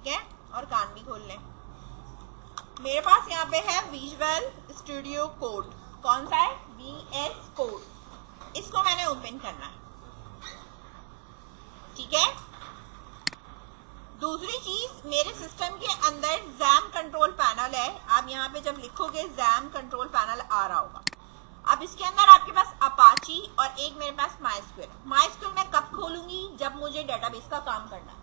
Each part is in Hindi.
ठीक है, और कान भी खोल लें। मेरे पास यहाँ पे है विजुअल स्टूडियो कोड। कौन सा है? VS code. इसको मैंने ओपन करना है, ठीक है। दूसरी चीज, मेरे सिस्टम के अंदर जैम कंट्रोल पैनल है। आप यहाँ पे जब लिखोगे जैम कंट्रोल पैनल आ रहा होगा। अब इसके अंदर आपके पास अपाची और एक मेरे पास माइस्क्वेल। माइस्क्वेल मैं कब खोलूंगी? जब मुझे डेटाबेस का काम करना है।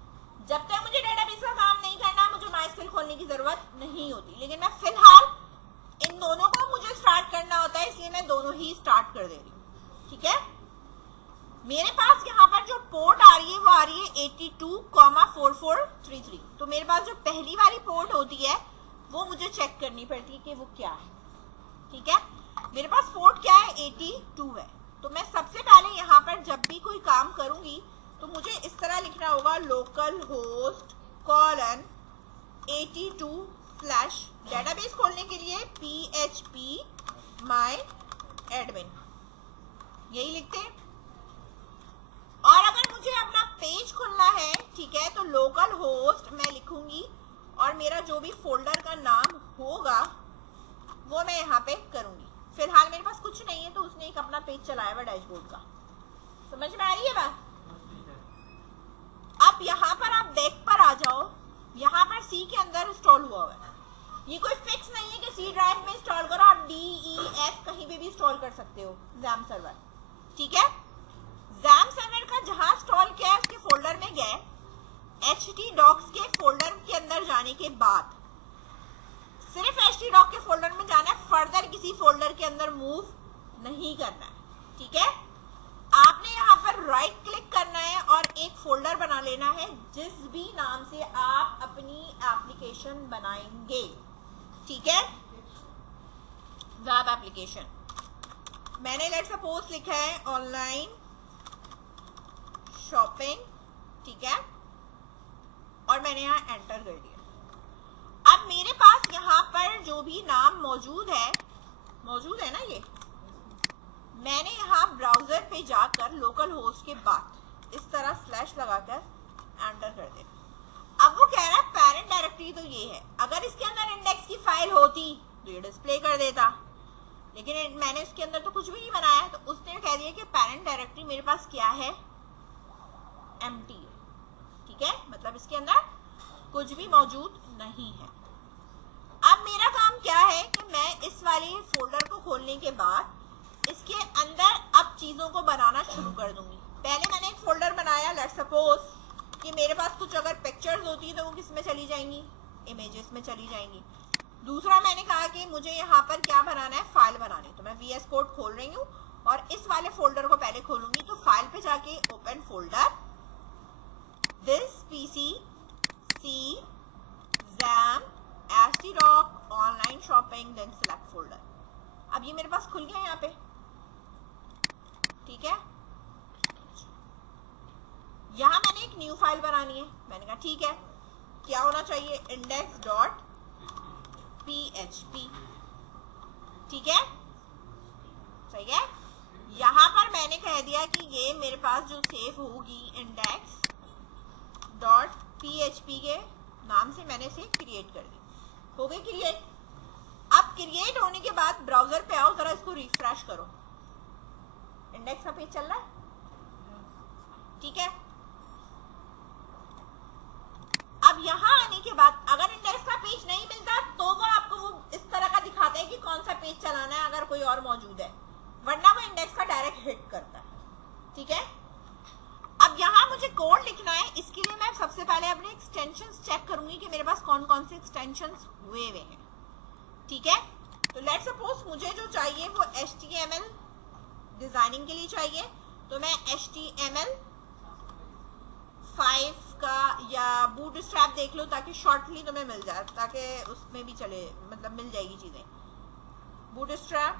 जब तक मुझे डेटाबेस का काम नहीं करना, मुझे माइस्क्वेल खोलने की जरूरत नहीं होती। लेकिन मैं फिलहाल इन दोनों को मुझे स्टार्ट करना होता है, इसलिए मैं दोनों ही स्टार्ट कर दे रही हूँ, ठीक है। मेरे पास यहाँ पर जो पोर्ट आ रही है वो आ रही है 82,4433। तो मेरे पास जो पहली वाली पोर्ट होती है वो मुझे चेक करनी पड़ती है कि वो क्या है, ठीक है। मेरे पास पोर्ट क्या है? 82 है। तो मैं सबसे पहले यहाँ पर जब भी कोई काम करूंगी तो मुझे इस तरह लिखना होगा लोकल होस्ट कॉलन 82 / डेटाबेस खोलने के लिए PHP my admin, यही लिखते हैं। और अगर मुझे अपना पेज खोलना है, ठीक है, तो लोकल होस्ट मैं लिखूंगी और मेरा जो भी फोल्डर का नाम होगा वो मैं यहाँ पे करूंगी। फिलहाल मेरे पास कुछ नहीं है तो उसने एक अपना पेज चलाया हुआ डैशबोर्ड का। समझ में आ रही है बात? अब यहाँ पर आप बैक पर आ जाओ। यहाँ पर C के अंदर इंस्टॉल हुआ है। ये कोई फिक्स नहीं है कि C ड्राइव में इंस्टॉल करो, आप D, E, F कहीं भी इंस्टॉल कर सकते हो जैम सर्वर, ठीक है। जैम सर्वर का जहां इंस्टॉल किया है उसके फोल्डर में गए, htdocs के फोल्डर के अंदर जाने के बाद सिर्फ htdocs के फोल्डर में जाना है, फर्दर किसी फोल्डर के अंदर मूव नहीं करना है, ठीक है। आपने यहाँ पर राइट क्लिक करना है और एक फोल्डर बना लेना है जिस भी नाम से आप अपनी एप्लीकेशन बनाएंगे, ठीक है। वेब एप्लीकेशन मैंने लेट्स सपोज लिखा है ऑनलाइन शॉपिंग, ठीक है, और मैंने यहाँ एंटर कर दिया। अब मेरे पास यहाँ पर जो भी नाम मौजूद है ना, ये मैंने यहाँ ब्राउजर पे जाकर लोकल होस्ट के बाद इस तरह स्लैश लगाकर एंटर कर देना। अब वो कह रहा है पेरेंट डायरेक्टरी तो ये है, अगर इसके अंदर इंडेक्स की फाइल होती तो ये डिस्प्ले कर देता, लेकिन मैंने इसके अंदर तो कुछ भी नहीं बनाया। तो उसने कह दिया कि पेरेंट डायरेक्टरी मेरे पास क्या है? एम्प्टी है, ठीक है, मतलब इसके अंदर कुछ भी मौजूद नहीं है। अब मेरा काम क्या है कि मैं इस वाले फोल्डर को खोलने के बाद इसके अंदर अब चीजों को बनाना शुरू कर दूंगी। पहले मैंने एक फोल्डर बनाया, लेट्स सपोज कि मेरे पास कुछ अगर पिक्चर्स होती तो वो किस में चली जाएंगी? इमेजेस में चली जाएंगी। दूसरा मैंने कहा कि मुझे यहाँ पर क्या बनाना है? फाइल बनानी। तो मैं VS कोड खोल रही हूँ और इस वाले फोल्डर को पहले खोलूंगी। तो फाइल पे जाके open folder, this PC C जैम htdocs online shopping, then select folder. अब ये मेरे पास खुल गया यहाँ पे, ठीक है। यहाँ मैंने एक न्यू फाइल बनानी है। मैंने कहा ठीक है, क्या होना चाहिए? index.php, ठीक है, सही है। यहाँ पर मैंने कह दिया कि ये मेरे पास जो सेव होगी index.php के नाम से मैंने इसे क्रिएट कर दी। हो गई क्रिएट। अब क्रिएट होने के बाद ब्राउजर पे आओ, जरा इसको रिफ्रेश करो। इंडेक्स का पेज चल रहा है, ठीक है। अब यहाँ आने के बाद अगर इंडेक्स का पेज नहीं मिलता तो वो आपको वो इस तरह का दिखाता है कि कौन सा पेज चलाना है अगर कोई और मौजूद है, वरना वो इंडेक्स का डायरेक्ट हिट करता है, ठीक है। अब यहाँ मुझे कोड लिखना है। इसके लिए मैं सबसे पहले अपने एक्सटेंशंस चेक करूंगी कि मेरे पास कौन कौन से एक्सटेंशंस हुए हैं, ठीक है। तो लेट्स सपोज मुझे जो चाहिए वो HTML डिजाइनिंग के लिए चाहिए। तो मैं HTML5 का या बूटस्ट्रैप देख लो ताकि शॉर्टली तुम्हें मिल जाए, ताकि उसमें भी चले, मतलब मिल जाएगी चीजें। बूटस्ट्रैप,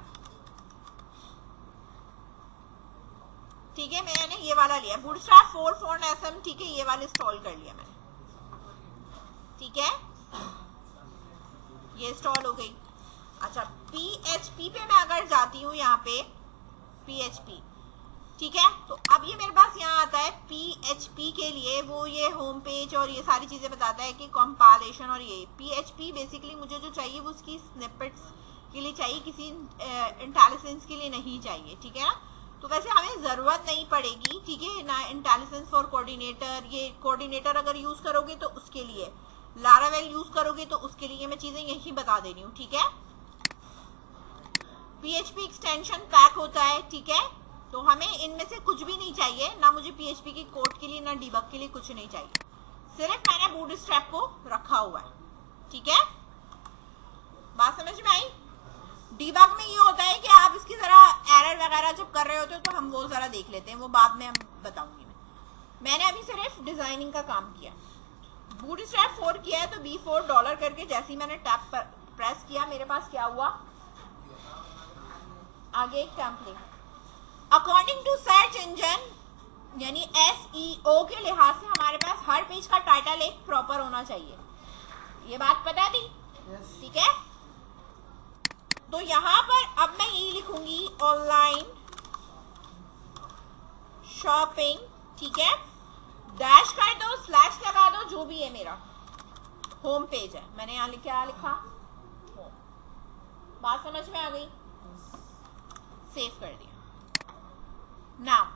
ठीक है, मैंने ये वाला लिया बूटस्ट्रैप 4 SM, ठीक है, ये वाला इंस्टॉल कर लिया मैंने, ठीक है, ये इंस्टॉल हो गई। अच्छा, PHP पे मैं अगर जाती हूँ, यहाँ पे PHP ठीक है। तो अब ये मेरे पास यहाँ आता है PHP के लिए, वो ये होम पेज और ये सारी चीजें बताता है कि कंपाइलेशन, और ये PHP बेसिकली मुझे जो चाहिए वो उसकी स्निपेट्स के लिए चाहिए, किसी इंटेलिजेंस के लिए नहीं चाहिए, ठीक है ना। तो वैसे हमें जरूरत नहीं पड़ेगी, ठीक है ना, इंटेलिजेंस फॉर कोऑर्डिनेटर, ये कोऑर्डिनेटर अगर यूज करोगे तो उसके लिए, लारावेल यूज करोगे तो उसके लिए, मैं चीजें यही बता दे रही हूँ, ठीक है। PHP एक्सटेंशन पैक होता है, ठीक है। तो हमें इनमें से कुछ भी नहीं चाहिए, ना मुझे PHP की कोड के लिए ना डीबग के लिए कुछ नहीं चाहिए, सिर्फ मैंने बूटस्ट्रैप को रखा हुआ है, ठीक है। बात समझ में आई। डीबग में ये होता है कि आप इसकी जरा एरर वगैरह जब कर रहे होते हो तो हम वो जरा देख लेते हैं, वो बाद में हम बताऊंगी मैंने अभी सिर्फ डिजाइनिंग का काम किया। बूटस्ट्रैप 4 किया है तो B4 डॉलर करके जैसे ही मैंने टैब पर प्रेस किया, मेरे पास क्या हुआ, आगे एक template. According to search engine यानी SEO के लिहाज से हमारे पास हर पेज का टाइटल एक प्रॉपर होना चाहिए, ये बात पता थी, ठीक है। तो यहां पर अब मैं यही लिखूंगी ऑनलाइन शॉपिंग, ठीक है, डैश कर दो, स्लैश लगा दो, जो भी है मेरा होम पेज है, मैंने यहां क्या लिखा, होम। बात समझ में आ गई, सेव कर दिया। नाउ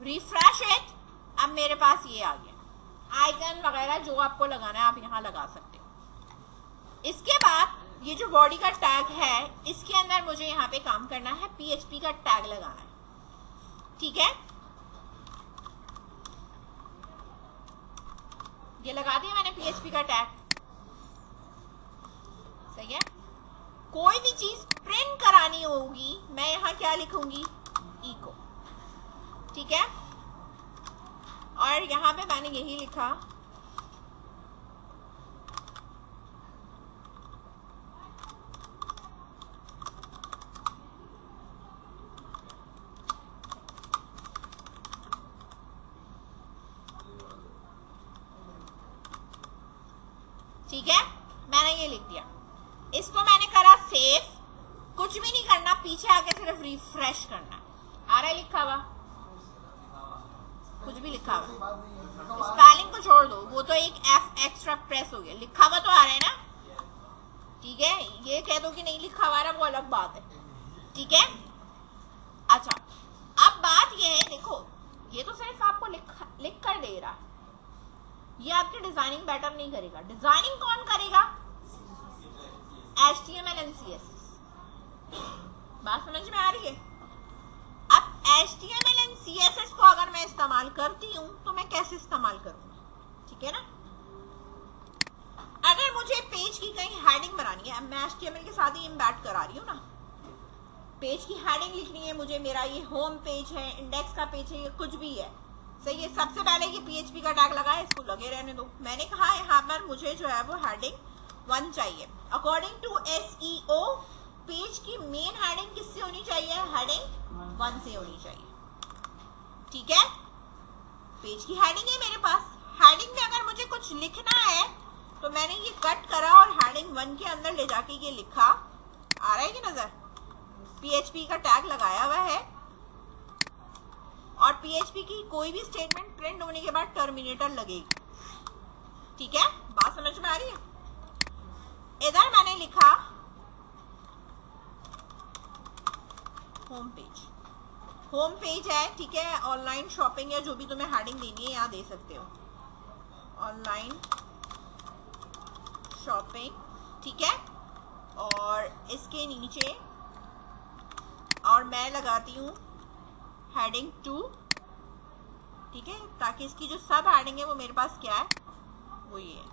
रिफ्रेश इट, अब मेरे पास ये आ गया आइकन वगैरह, जो आपको लगाना है आप यहां लगा सकते हो। इसके बाद ये जो बॉडी का टैग है, इसके अंदर मुझे यहाँ पे काम करना है, PHP का टैग लगाना है, ठीक है। ये लगा दिया मैंने PHP का टैग, सही है। कोई भी चीज प्रिंट करानी होगी, मैं यहाँ क्या लिखूंगी, इको, ठीक है। और यहाँ पे मैंने यही लिखा ठीक है, मैंने ये लिख दिया। इसको मैंने करा सेव, कुछ भी नहीं करना, पीछे आके सिर्फ रिफ्रेश करना। आ रहा है लिखा हुआ, कुछ भी लिखा हुआ, स्पेलिंग को छोड़ दो, वो तो एक F एक्स्ट्रा प्रेस हो गया, लिखा हुआ तो आ रहा है ना, ठीक है। ये कह दो कि नहीं लिखा हुआ, वो अलग बात है, ठीक है। अच्छा, अब बात ये है, देखो ये तो सिर्फ आपको लिख कर दे रहा है, ये आपकी डिजाइनिंग बेटर नहीं करेगा। डिजाइनिंग कौन करेगा, HTML एंड CSS। बात समझ में आ रही है। अब HTML एंड CSS को अगर मैं इस्तेमाल करती हूं तो मैं कैसे इस्तेमाल करूंगी, ठीक है ना। अगर मुझे पेज की कहीं हेडिंग बनानी है, मैं HTML के साथ ही एम्बेड करा रही हूँ ना, पेज की हेडिंग लिखनी है मुझे, मेरा ये होम पेज है, इंडेक्स का पेज है, ये कुछ भी है, सही है। सबसे पहले ये PHP का टैग लगा है, इसको लगे रहने दो। मैंने कहा यहाँ पर मुझे जो है वो हेडिंग 1 चाहिए। अकॉर्डिंग टू SEO पेज की मेन हेडिंग किससे होनी चाहिए, हेडिंग 1 से होनी चाहिए, ठीक है। पेज की हेडिंग है मेरे पास, हेडिंग में अगर मुझे कुछ लिखना है तो मैंने ये कट करा और हेडिंग 1 के अंदर ले जाके ये लिखा, आ रहा है कि नजर, PHP का टैग लगाया हुआ है। और PHP की कोई भी स्टेटमेंट प्रिंट होने के बाद टर्मिनेटर लगेगी, ठीक है। बात समझ में आ रही है। इधर मैंने लिखा होम पेज, होम पेज है, ठीक है। ऑनलाइन शॉपिंग है, जो भी तुम्हें हेडिंग देनी है यहाँ दे सकते हो, ऑनलाइन शॉपिंग, ठीक है। और इसके नीचे और मैं लगाती हूँ हेडिंग 2, ठीक है, ताकि इसकी जो सब हेडिंग है वो मेरे पास क्या है, वो ये है,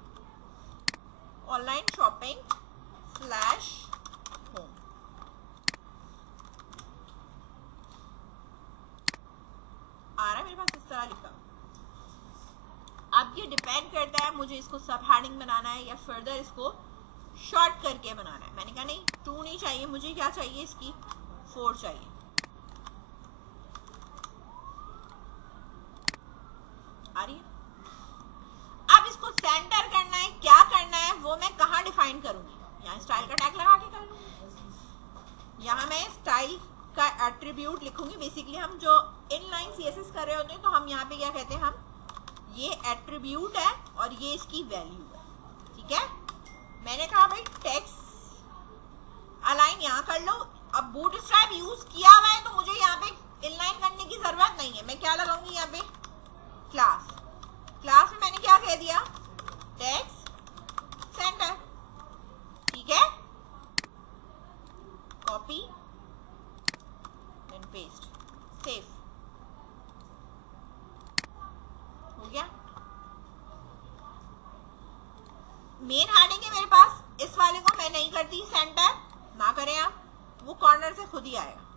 ऑनलाइन शॉपिंग स्लैश होम। आ रहा है मेरे पास इस तरह लिखा। अब ये डिपेंड करता है मुझे इसको सब हेडिंग बनाना है या फर्दर इसको शॉर्ट करके बनाना है। मैंने कहा नहीं 2 नहीं चाहिए, मुझे क्या चाहिए, इसकी 4 चाहिए। आ रही है। अब इसको सेंटर करना है, क्या करना है वो मैं कहाँ डिफाइन करूंगी, यहाँ स्टाइल का टैग लगा के कर लूंगी। यहाँ मैं स्टाइल का एट्रीब्यूट एट्रीब्यूट लिखूंगी। बेसिकली हम जो इनलाइन सीएसएस कर रहे होते हैं तो हम यहाँ पे क्या कहते हैं, हम ये एट्रीब्यूट है और ये इसकी वैल्यू है, ठीक है। मैंने कहा भाई टेक्स्ट अलाइन यहाँ कर लो। अब बूटस्ट्रैप यूज किया हुआ है तो मुझे यहाँ पे इनलाइन करने की जरूरत नहीं है। मैं क्या लगाऊंगी यहाँ पे, क्लास। क्लास में मैंने क्या कह दिया, टेक्स्ट सेंटर, ठीक है। कॉपी एंड पेस्ट, सेव हो गया। मेन हेडिंग है मेरे पास, इस वाले को मैं नहीं करती सेंटर, ना करें आप, वो कॉर्नर से खुद ही आएगा।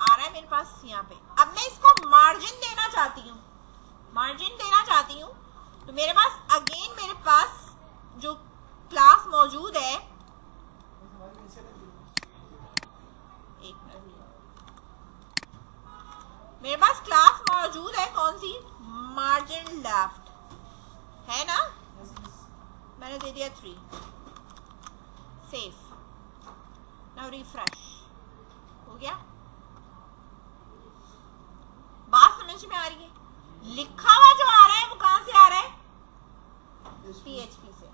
आ रहा है मेरे पास यहाँ पे। अब मैं इसको मार्जिन देना चाहती हूँ, मार्जिन देना चाहती हूँ तो मेरे पास अगेन मेरे पास जो क्लास मौजूद है, एक मिनट, मेरे पास क्लास मौजूद है कौन सी, मार्जिन लेफ्ट है ना, मैंने दे दिया 3, सेव, नाउ रिफ्रेश, हो गया। बात समझ में आ रही है। लिखा हुआ जो आ रहा है वो कहां से आ रहा है, PHP से।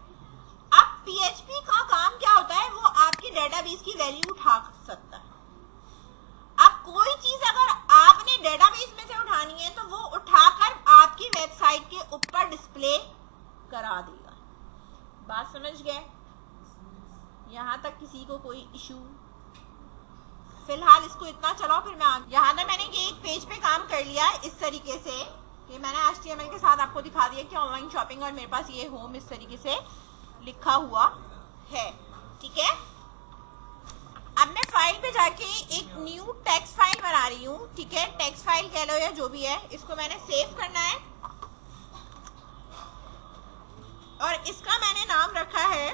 अब PHP का काम क्या होता है, वो आपकी डेटाबेस की वैल्यू उठा सकता है। अब कोई चीज अगर आपने डेटाबेस में से उठानी है तो वो उठाकर आपकी वेबसाइट के ऊपर डिस्प्ले करा देगा। बात समझ गए, यहां तक किसी को कोई इशू? फिलहाल इसको इतना चलाओ, फिर मैं यहाँ तक मैंने ये एक पेज पे काम कर लिया है इस तरीके से कि मैंने HTML के साथ आपको दिखा दिया कि ऑनलाइन शॉपिंग, और मेरे पास ये होम इस तरीके से लिखा हुआ है, ठीक है। अब मैं फाइल पे जाके एक न्यू टेक्स्ट फाइल बना रही हूँ, ठीक है। टेक्स्ट फाइल कह लो या जो भी है, इसको मैंने सेव करना है और इसका मैंने नाम रखा है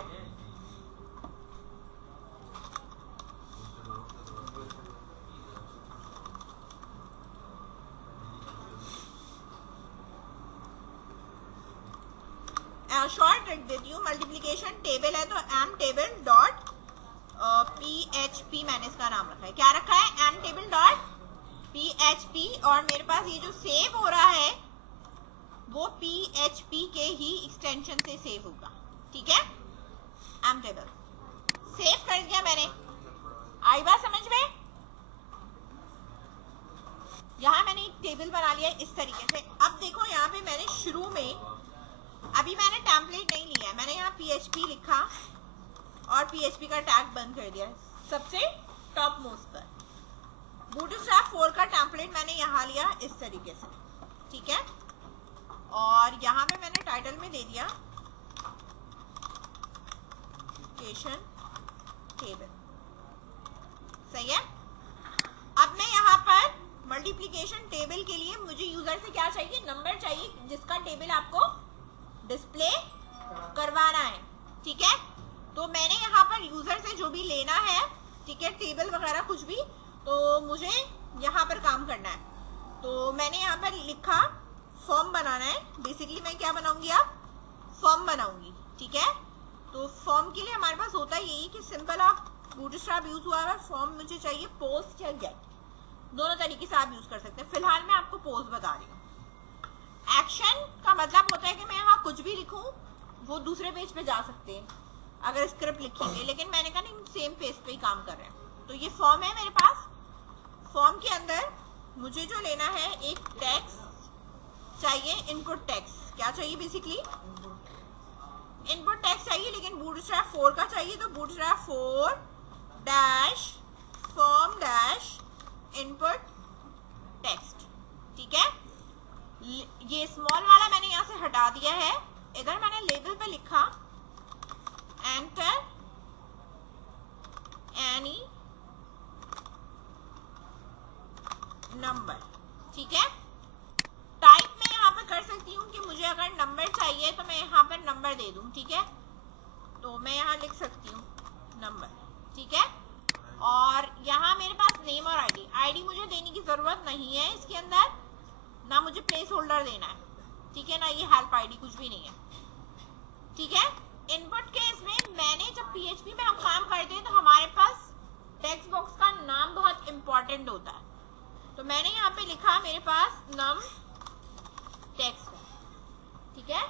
शॉर्ट रख देती हूँ, मल्टीप्लिकेशन टेबल है तो एम टेबल डॉट PHP मैंने इसका नाम रखा है। क्या रखा है, एम टेबल डॉट PHP, और मेरे पास ये जो सेव हो रहा है वो PHP के ही एक्सटेंशन से सेव होगा, ठीक है। एम टेबल सेव कर दिया मैंने, आई बात समझ में। यहाँ मैंने एक टेबल बना लिया इस तरीके से। अब देखो यहाँ पे मैंने शुरू में, अभी मैंने टेम्पलेट नहीं लिया है, मैंने यहाँ PHP लिखा और PHP का टैग बंद कर दिया सबसे टॉप मोस्ट पर। बूटस्ट्रैप 4 का टेम्पलेट मैंने यहाँ लिया इस तरीके से, ठीक है। और यहाँ पे मैंने टाइटल में दे दिया एजुकेशन टेबल, सही है। अब मैं यहाँ पर मल्टीप्लिकेशन टेबल के लिए मुझे यूजर से क्या चाहिए, नंबर चाहिए जिसका टेबल आपको डिस्प्ले करवाना है, ठीक है। तो मैंने यहाँ पर यूजर से जो भी लेना है, ठीक है, टेबल वगैरह कुछ भी, तो मुझे यहाँ पर काम करना है। तो मैंने यहाँ पर लिखा फॉर्म बनाना है। बेसिकली मैं क्या बनाऊंगी, आप फॉर्म बनाऊंगी, ठीक है। तो फॉर्म के लिए हमारे पास होता है यही कि सिंपल आप बूटस्ट्रैप यूज हुआ है, फॉर्म मुझे चाहिए पोस्ट या गेट, दोनों तरीके से आप यूज कर सकते हैं। फिलहाल मैं आपको पोस्ट बता रही हूँ। एक्शन का मतलब होता है कि मैं यहाँ कुछ भी लिखूं वो दूसरे पेज पे जा सकते हैं अगर स्क्रिप्ट लिखेंगे, लेकिन मैंने कहा नहीं, सेम पेज पे ही काम कर रहे हैं। तो ये फॉर्म है मेरे पास। फॉर्म के अंदर मुझे जो लेना है, एक टेक्स्ट चाहिए, इनपुट टेक्स्ट। क्या चाहिए, बेसिकली इनपुट टेक्स्ट चाहिए, लेकिन बूटस्ट्रैप 4 का चाहिए। तो bootstrap 4 dash form dash input text, ठीक है। ये स्मॉल वाला मैंने यहाँ से हटा दिया है। इधर मैंने लेबल पे लिखा एंटर एनी नंबर, ठीक है। टाइप में यहाँ पर कर सकती हूँ कि मुझे अगर नंबर चाहिए तो मैं यहाँ पर नंबर दे दूँ, ठीक है। तो मैं यहाँ लिख सकती हूँ नंबर, ठीक है। और यहाँ मेरे पास नेम और आईडी मुझे देने की जरूरत नहीं है इसके अंदर, ना मुझे प्लेस होल्डर देना है, ठीक है, ना ये हेल्प आईडी, कुछ भी नहीं है, ठीक है। इनपुट के इसमें मैंने जब PHP में हम काम करते हैं तो हमारे पास टेक्स्ट बॉक्स का नाम बहुत इंपॉर्टेंट होता है। तो मैंने यहाँ पे लिखा मेरे पास नम टेक्स्ट है, ठीक है।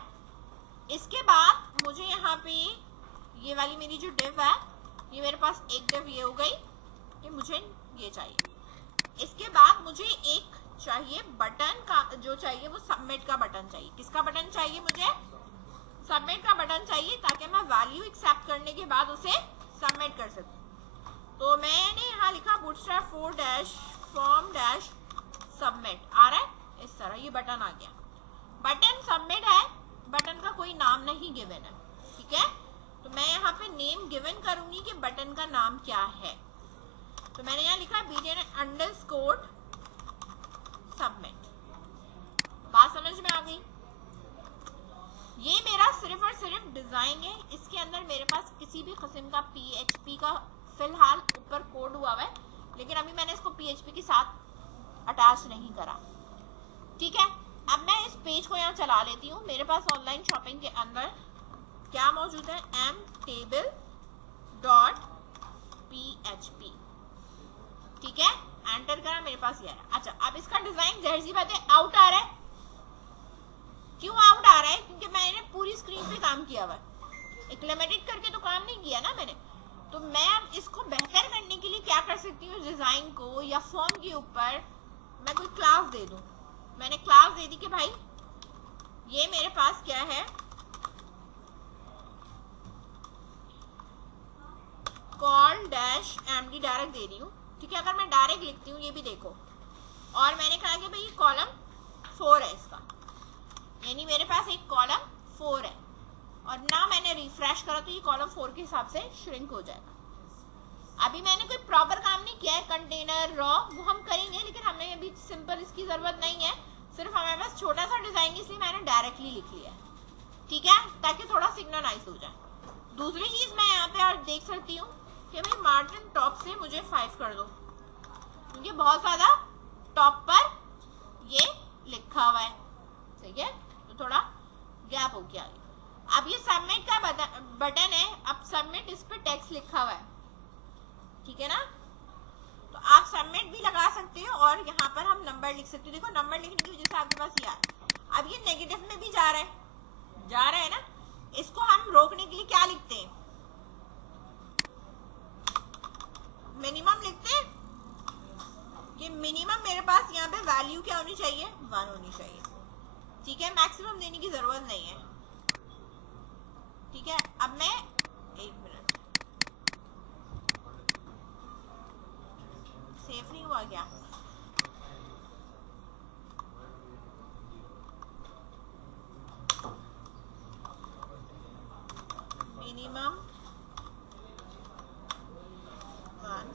इसके बाद मुझे यहाँ पे ये वाली मेरी जो डिव है, ये मेरे पास एक डिव ये हो गई, ये मुझे ये चाहिए। इसके बाद मुझे एक चाहिए बटन का, जो चाहिए वो सबमिट का बटन चाहिए। किसका बटन चाहिए? मुझे सबमिट का बटन चाहिए, ताकि मैं वैल्यू एक्सेप्ट करने के बाद उसे सबमिट कर सकूं। तो मैंने यहाँ लिखा बूटस्ट्रैप 4 फॉर्म सबमिट आ रहा है इस तरह, ये बटन आ गया। बटन सबमिट है, बटन का कोई नाम नहीं गिवन है, ठीक है। तो मैं यहाँ पे नेम गिवन करूंगी कि बटन का नाम क्या है। तो मैंने यहाँ लिखा BTN_ सबमिट। बात समझ में आ गई? ये मेरा सिर्फ और सिर्फ डिजाइन है, इसके अंदर मेरे पास किसी भी किस्म का PHP का फिलहाल ऊपर कोड हुआ है, लेकिन अभी मैंने इसको PHP के साथ अटैच नहीं करा, ठीक है। अब मैं इस पेज को यहाँ चला लेती हूँ। मेरे पास ऑनलाइन शॉपिंग के अंदर क्या मौजूद है? mtable.php, ठीक है। एंटर करा, मेरे पास ये है। अच्छा, अब इसका डिजाइन जाहिर सी बात है आउट आ रहा है। क्यों आउट आ रहा है? क्योंकि मैंने पूरी स्क्रीन पे काम किया हुआ है, एक लिमिटेड करके तो काम नहीं किया ना मैंने। तो मैं अब इसको बेहतर करने के लिए क्या कर सकती हूँ? डिजाइन को या फॉर्म के ऊपर मैं कोई क्लास दे दूं। मैंने क्लास दे दी कि भाई ये मेरे पास क्या है, call-md डायरेक्ट दे रही हूँ, ठीक है। अगर मैं डायरेक्ट लिखती हूँ, ये भी देखो, और मैंने कहा कि भाई कॉलम 4 है इसका, यानी मेरे पास एक कॉलम 4 है, और ना मैंने रिफ्रेश करा तो ये कॉलम 4 के हिसाब से श्रिंक हो जाएगा। अभी मैंने कोई प्रॉपर काम नहीं किया है, कंटेनर रॉ वो हम करेंगे, लेकिन हमने अभी सिंपल इसकी जरूरत नहीं है, सिर्फ हमारे पास छोटा सा डिजाइन, इसलिए मैंने डायरेक्टली लिख लिया है, ठीक है, ताकि थोड़ा सिग्नलाइज हो जाए। दूसरी चीज मैं यहाँ पे और देख सकती हूँ कि भाई मार्जिन टॉप से मुझे 5 कर दो, क्योंकि बहुत ज्यादा टॉप पर ये लिखा हुआ है, ठीक है, तो थोड़ा गैप हो गया। अब ये सबमिट का बटन है, अब सबमिट इस पे टेक्स्ट लिखा हुआ है, ठीक है ना। तो आप सबमिट भी लगा सकते हो और यहाँ पर हम नंबर लिख सकते हो। देखो नंबर लिखने की वजह से आपके पास ये आ रहा है। अब ये नेगेटिव में भी जा रहा है ना। इसको हम रोकने के लिए क्या लिखते हैं? मिनिमम लिखते हैं कि मिनिमम मेरे पास यहाँ पे वैल्यू क्या होनी चाहिए? 1 होनी चाहिए, ठीक है। मैक्सिमम देने की जरूरत नहीं है, ठीक है। अब मैं 1 मिनट, सेफ नहीं हुआ क्या? मिनिमम 1,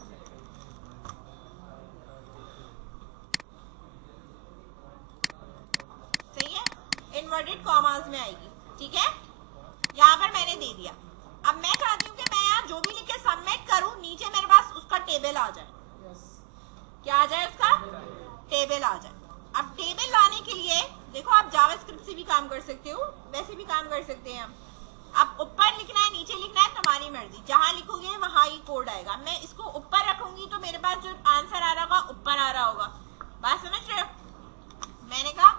सही है। इन्वर्टेड कॉमास में आएगी, ठीक है। यहाँ पर मैंने दे दिया। अब मैं चाहती हूँ कि मैं यहाँ जो भी लिख के सबमिट करूँ, नीचे मेरे पास उसका टेबल आ जाए। क्या आ जाए? उसका टेबल आ जाए। अब टेबल लाने के लिए देखो, आप जावास्क्रिप्ट से भी काम कर सकते हो, वैसे भी काम कर सकते हैं हम। अब ऊपर लिखना है नीचे लिखना है तुम्हारी मर्जी, जहां लिखोगे वहां ही कोड आएगा। मैं इसको ऊपर रखूंगी तो मेरे पास जो आंसर आ रहा होगा ऊपर आ रहा होगा। बात समझ रहे हो? मैंने कहा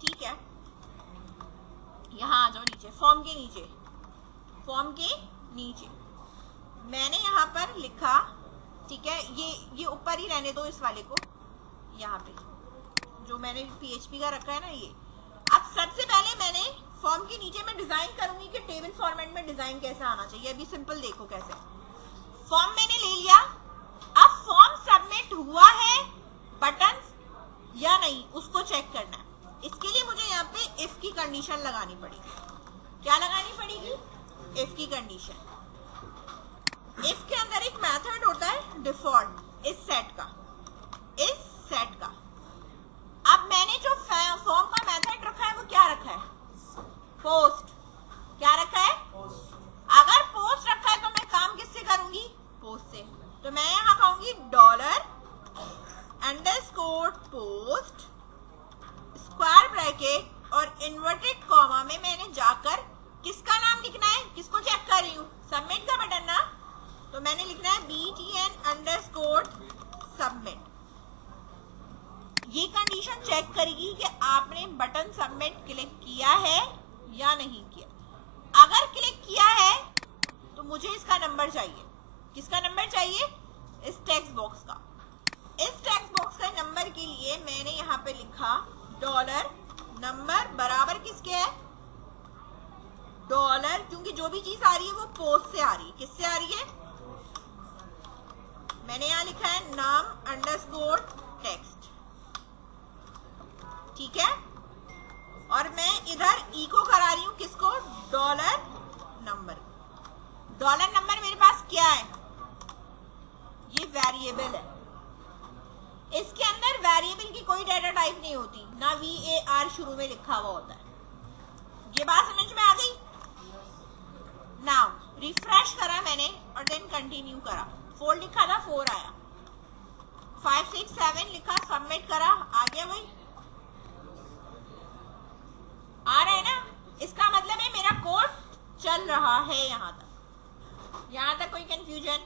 ठीक है, यहाँ आ जाओ नीचे, फॉर्म के नीचे, फॉर्म के नीचे मैंने यहाँ पर लिखा, ठीक है। ये ऊपर ही रहने दो इस वाले को, यहाँ पे जो मैंने PHP का रखा है ना ये। अब सबसे पहले मैंने फॉर्म के नीचे मैं डिजाइन करूंगी कि टेबल फॉर्मेट में डिजाइन कैसा आना चाहिए। अभी सिंपल देखो कैसे। फॉर्म मैंने ले लिया। अब फॉर्म सबमिट हुआ है बटन या नहीं, उसको चेक करना है। इसके लिए मुझे यहाँ पे इफ की कंडीशन लगानी पड़ेगी। क्या लगानी पड़ेगी? इफ की कंडीशन। इफ के अंदर एक मेथड होता है डिफॉल्ट, इस सेट का। अब मैंने जो फॉर्म का मेथड रखा है वो क्या रखा है? पोस्ट। क्या रखा है? अगर पोस्ट रखा है तो मैं काम किससे करूंगी? पोस्ट से। तो मैं यहाँ कहूंगी $_post स्क्वायर ब्रैकेट और इन्वर्टेड कॉमा में मैंने जाकर किसका नाम लिखना है? किसको चेक कर रही हूँ? सबमिट का बटन ना। तो मैंने लिखना है btn_submit। ये कंडीशन चेक करेगी कि आपने बटन सबमिट क्लिक किया है या नहीं किया। अगर क्लिक किया है तो मुझे इसका नंबर चाहिए। किसका नंबर चाहिए? इस टेक्स्ट बॉक्स का। इस टेक्स्ट बॉक्स का नंबर के लिए मैंने यहाँ पे लिखा $नंबर बराबर किसके है? डॉलर, क्योंकि जो भी चीज आ रही है वो पोस्ट से आ रही है। किससे आ रही है? मैंने यहाँ लिखा है num_text, ठीक है। और मैं इधर इको करा रही हूं किसको? $नंबर। $नंबर मेरे पास क्या है? ये वेरिएबल है। इसके अंदर वेरिएबल की कोई डाटा टाइप नहीं होती, ना VAR शुरू में लिखा हुआ होता है। ये बात समझ में आ गई? नाउ रिफ्रेश करा मैंने और देन कंटिन्यू करा। 4 लिखा था, 4 आया। 5 6 7 लिखा, सबमिट करा, आ गया। वही आ रहा है ना? इसका मतलब है मेरा कोड चल रहा है। यहां तक कोई कंफ्यूजन?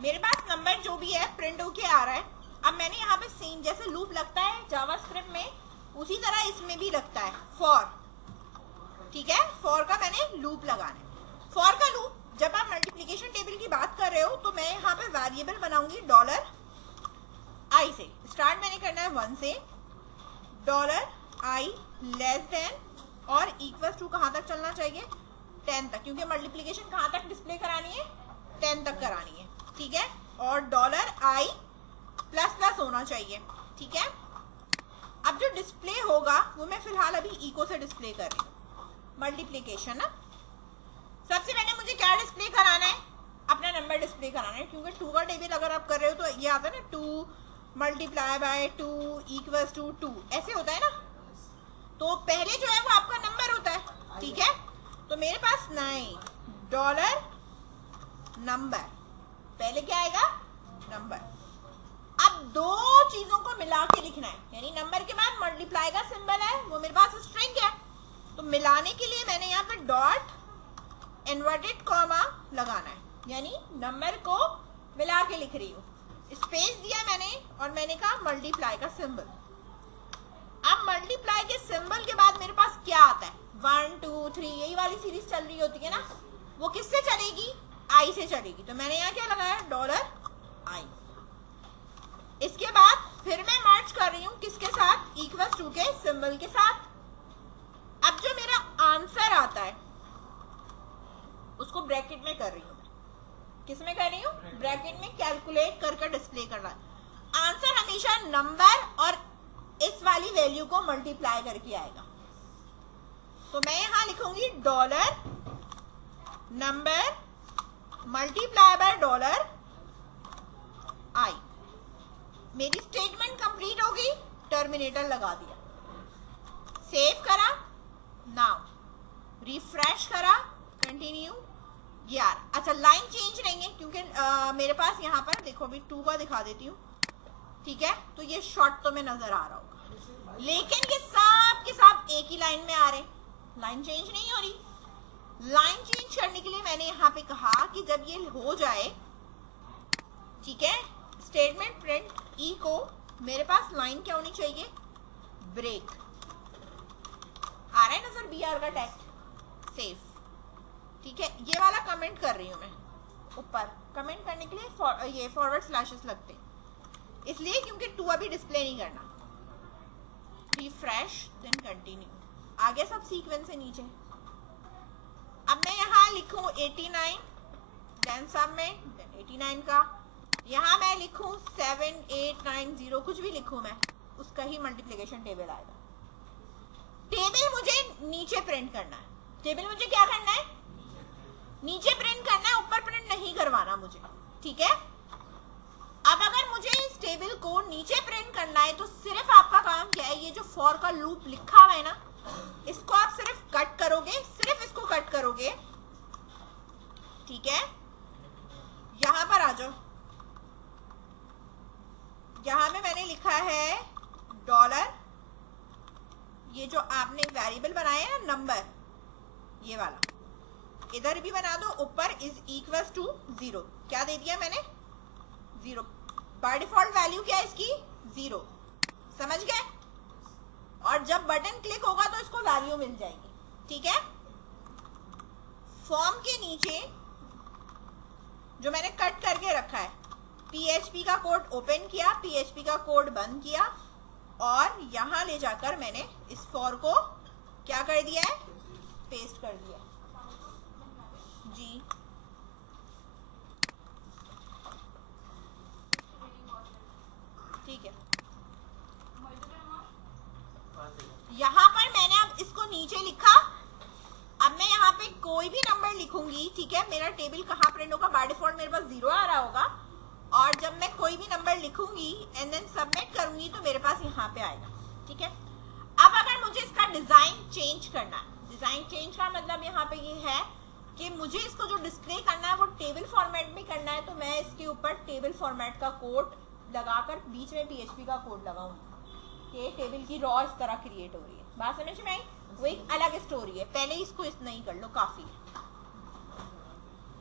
मेरे पास नंबर जो भी है प्रिंट होके आ रहा है। अब मैंने यहाँ पे सेम जैसे लूप लगता है जावास्क्रिप्ट में, उसी तरह इसमें भी लगता है फॉर, ठीक है। फॉर का मैंने लूप लगाना है। फॉर का लूप, जब आप मल्टीप्लिकेशन टेबल की बात कर रहे हो तो मैं यहाँ पे वेरिएबल बनाऊंगी $i से। स्टार्ट मैंने करना है 1 से, $i लेस देन और इक्वल टू कहाँ तक चलना चाहिए? 10 तक, क्योंकि मल्टीप्लिकेशन कहाँ तक डिस्प्ले करानी है? 10 तक करानी है, ठीक है। और $i प्लस होना चाहिए, ठीक है। अब जो डिस्प्ले होगा वो मैं फिलहाल अभी इको से डिस्प्ले कर रही हूँ, मल्टीप्लिकेशन ना। सबसे पहले मुझे क्या डिस्प्ले कराना है? अपना नंबर डिस्प्ले कराना है, क्योंकि 2 का टेबल अगर आप कर रहे हो तो ये आता है ना 2 मल्टीप्लाई बाय 2 इक्वल्स टू 2, ऐसे होता है ना। तो पहले जो है वो आपका नंबर होता है, ठीक है। तो मेरे पास नहीं, $नंबर, पहले क्या आएगा? नंबर। अब दो चीजों को मिला के लिखना है, यानी नंबर के बाद मल्टीप्लाई का सिंबल है, वो मेरे पास स्ट्रिंग है। तो मिलाने के लिए मैंने यहाँ पे डॉट इन्वर्टेड कॉमा लगाना है, यानी नंबर को मिला के लिख रही हूँ। स्पेस दिया मैंने और मैंने कहा मल्टीप्लाई का सिंबल। अब मल्टीप्लाई के सिंबल के बाद मेरे पास क्या आता है? 1 2 3, यही वाली सीरीज चल रही होती है ना, वो किससे चलेगी? I से चलेगी। तो मैंने यहाँ क्या लगाया? $i। इसके बाद फिर मैं मर्ज कर रही हूँ किसके साथ? इक्वल टू के सिंबल के साथ। अब जो मेरा आंसर आता है उसको ब्रैकेट में कर रही हूँ। किस में कर रही हूँ? ब्रैकेट में कैलकुलेट करके डिस्प्ले करना है। आंसर हमेशा नंबर और इस वाली वैल्यू को मल्टीप्लाई करके आएगा। तो मैं यहां लिखूंगी $नंबर मल्टीप्लाई बाय $i। मेरी स्टेटमेंट कंप्लीट हो गई, टर्मिनेटर लगा दिया, सेव करा, नाउ रिफ्रेश करा, कंटिन्यू। यार अच्छा, लाइन चेंज नहीं है क्योंकि मेरे पास यहाँ पर देखो, अभी 2 का दिखा देती हूँ, ठीक है। तो ये शॉर्ट तो में नजर आ रहा होगा, लेकिन ये सब के सब एक ही लाइन में आ रहे, लाइन चेंज नहीं हो रही। लाइन चेंज करने के लिए मैंने यहाँ पे कहा कि जब ये हो जाए, ठीक है, स्टेटमेंट प्रिंट ई को, मेरे पास लाइन क्या होनी चाहिए? ब्रेक। आ रहा है ना सर BR का टैग? सेव, ठीक है। ये वाला कमेंट कर रही हूँ मैं, ऊपर कमेंट करने के लिए ये फॉरवर्ड स्लैशेस लगते हैं, इसलिए क्योंकि 2 अभी डिस्प्ले नहीं करना। रिफ्रेश देन कंटिन्यू, आगे सब सीक्वेंस है नीचे। अब मैं यहाँ लिखूं 89 देन सबमिट, देन 89 का यहाँ मैं लिखूं 7890, कुछ भी लिखूं मैं, उसका ही मल्टीप्लिकेशन टेबल आएगा। टेबल मुझे नीचे प्रिंट करना है। टेबल मुझे क्या करना है? नीचे प्रिंट करना है, ऊपर प्रिंट नहीं करवाना मुझे, ठीक है। अब अगर मुझे इस टेबल को नीचे प्रिंट करना है तो सिर्फ आपका काम क्या है? ये जो फॉर का लूप लिखा हुआ है ना, इसको आप सिर्फ कट करोगे, सिर्फ इसको कट करोगे, ठीक है। यहां पर आ जाओ, यहां में मैंने लिखा है $, ये जो आपने वेरिएबल बनाया है ना नंबर, ये वाला इधर भी बना दो, ऊपर इज इक्वल टू 0। क्या दे दिया मैंने? 0। बाय डिफॉल्ट वैल्यू क्या है इसकी? 0। समझ गए? और जब बटन क्लिक होगा तो इसको वैल्यू मिल जाएगी। ठीक है। फॉर्म के नीचे जो मैंने कट करके रखा है, PHP का कोड ओपन किया, PHP का कोड बंद किया और यहां ले जाकर मैंने इस फॉर को क्या कर दिया है? पेस्ट कर दिया जी। ठीक है। यहां पर मैंने अब इसको नीचे लिखा। अब मैं यहाँ पे कोई भी नंबर लिखूंगी, ठीक है, मेरा टेबल कहाँ प्रिंट होगा? बाय डिफॉल्ट मेरे पास 0 आ रहा होगा, और जब मैं कोई भी नंबर लिखूंगी एंड देन सबमिट करूंगी तो मेरे पास यहाँ पे आएगा। ठीक है। अब अगर मुझे इसका डिजाइन चेंज करना है, डिजाइन चेंज का मतलब यहाँ पे ये है कि मुझे इसको जो डिस्प्ले करना है वो टेबल फॉर्मेट में करना है, तो मैं इसके ऊपर टेबल फॉर्मेट का कोड लगाकर बीच में PHP का कोड लगाऊंगी कि टेबल की रॉ इस तरह क्रिएट हो रही है। बात समझ में आई? वो एक अलग स्टोरी है, पहले इसको इतना ही कर लो, काफी है।